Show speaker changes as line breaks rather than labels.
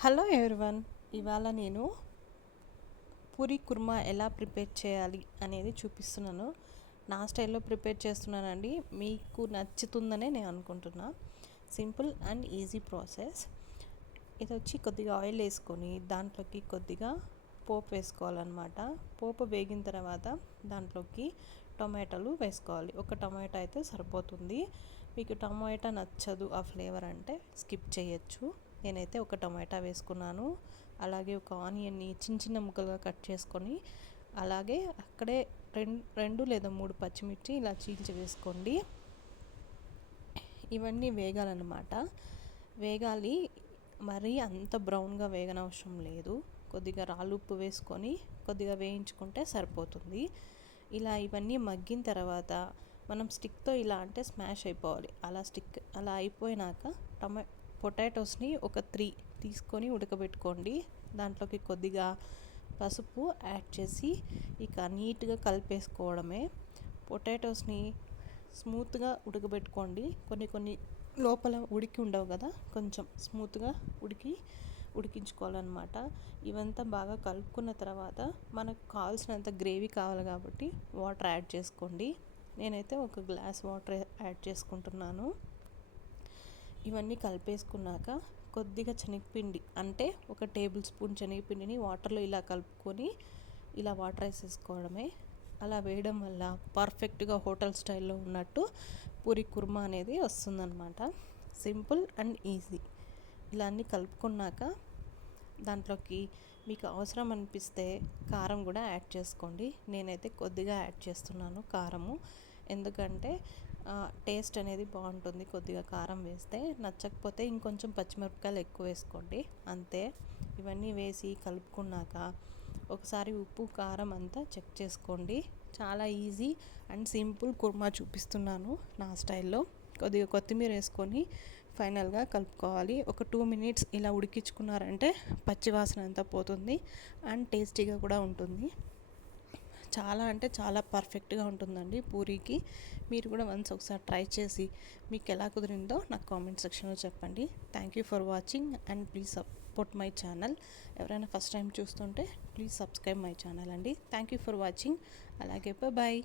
Hello everyone ఇవాళ నేను పూరి కుర్మా ఎలా ప్రిపేర్ చేయాలి అనేది చూపిస్తున్నాను. నా స్టైల్లో ప్రిపేర్ చేస్తున్నానండి. మీకు నచ్చుతుందనే నేను అనుకుంటున్నా. Simple and easy process. ఇది వచ్చి కొద్దిగా ఆయిల్ వేసుకొని దాంట్లోకి కొద్దిగా పోపు వేసుకోవాలన్నమాట. పోపు వేగిన తర్వాత దాంట్లోకి టొమాటోలు వేసుకోవాలి. ఒక టొమాటో అయితే సరిపోతుంది. మీకు టమాటా నచ్చదు ఆ ఫ్లేవర్ అంటే స్కిప్ చేయొచ్చు. నేనైతే ఒక టమాటా వేసుకున్నాను. అలాగే ఒక ఆనియన్ని చిన్న చిన్న ముక్కలుగా కట్ చేసుకొని అలాగే అక్కడే రెండు రెండు లేదా మూడు పచ్చిమిర్చి ఇలా చీల్చి వేసుకోండి. ఇవన్నీ వేగాలన్నమాట. వేగాలి మరీ అంత బ్రౌన్గా వేగనవసరం లేదు. కొద్దిగా రాలుప్పు వేసుకొని కొద్దిగా వేయించుకుంటే సరిపోతుంది. ఇలా ఇవన్నీ మగ్గిన తర్వాత మనం స్టిక్తో ఇలా అంటే స్మాష్ అయిపోవాలి. అలా స్టిక్ అలా అయిపోయినాక టమా పొటాటోస్ని ఒక త్రీ తీసుకొని ఉడకబెట్టుకోండి. దాంట్లోకి కొద్దిగా పసుపు యాడ్ చేసి ఇక నీట్గా కలిపేసుకోవడమే. పొటాటోస్ని స్మూత్గా ఉడకబెట్టుకోండి. కొన్ని కొన్ని లోపల ఉడికి ఉండవు కదా కొంచెం స్మూత్గా ఉడికి ఉడికించుకోవాలన్నమాట. ఇవంతా బాగా కలుపుకున్న తర్వాత మనకు కావాల్సినంత గ్రేవీ కావాలి కాబట్టి వాటర్ యాడ్ చేసుకోండి. నేనైతే ఒక గ్లాస్ వాటర్ యాడ్ చేసుకుంటున్నాను. ఇవన్నీ కలిపేసుకున్నాక కొద్దిగా శనగపిండి అంటే ఒక టేబుల్ స్పూన్ శనగపిండిని వాటర్లో ఇలా కలుపుకొని ఇలా వాటర్ వేసేసుకోవడమే. అలా వేయడం వల్ల పర్ఫెక్ట్గా హోటల్ స్టైల్లో ఉన్నట్టు పూరి కుర్మా అనేది వస్తుందన్నమాట. Simple and easy. ఇలా అన్నీ కలుపుకున్నాక దాంట్లోకి మీకు అవసరం అనిపిస్తే కారం కూడా యాడ్ చేసుకోండి. నేనైతే కొద్దిగా యాడ్ చేస్తున్నాను కారము. ఎందుకంటే టేస్ట్ అనేది బాగుంటుంది. కొద్దిగా కారం వేస్తే నచ్చకపోతే ఇంకొంచెం పచ్చిమిరపకాయలు ఎక్కువ వేసుకోండి. అంతే. ఇవన్నీ వేసి కలుపుకున్నాక ఒకసారి ఉప్పు కారం అంతా చెక్ చేసుకోండి. చాలా ఈజీ అండ్ సింపుల్ కుర్మా చూపిస్తున్నాను నా స్టైల్లో. కొద్దిగా కొత్తిమీర వేసుకొని ఫైనల్గా కలుపుకోవాలి. ఒక టూ మినిట్స్ ఇలా ఉడికించుకున్నారంటే పచ్చివాసన అంతా పోతుంది అండ్ టేస్టీగా కూడా ఉంటుంది. చాలా అంటే చాలా పర్ఫెక్ట్గా ఉంటుందండి పూరీకి. మీరు కూడా వన్స్ ఒకసారి ట్రై చేసి మీకు ఎలా కుదిరిందో నాకు కామెంట్ సెక్షన్లో చెప్పండి. Thank you for watching and please support my channel ఎవరైనా ఫస్ట్ టైం చూస్తుంటే ప్లీజ్ సబ్స్క్రైబ్ మై ఛానల్ అండి. థ్యాంక్ యూ ఫర్ వాచింగ్ అలాగే బాయ్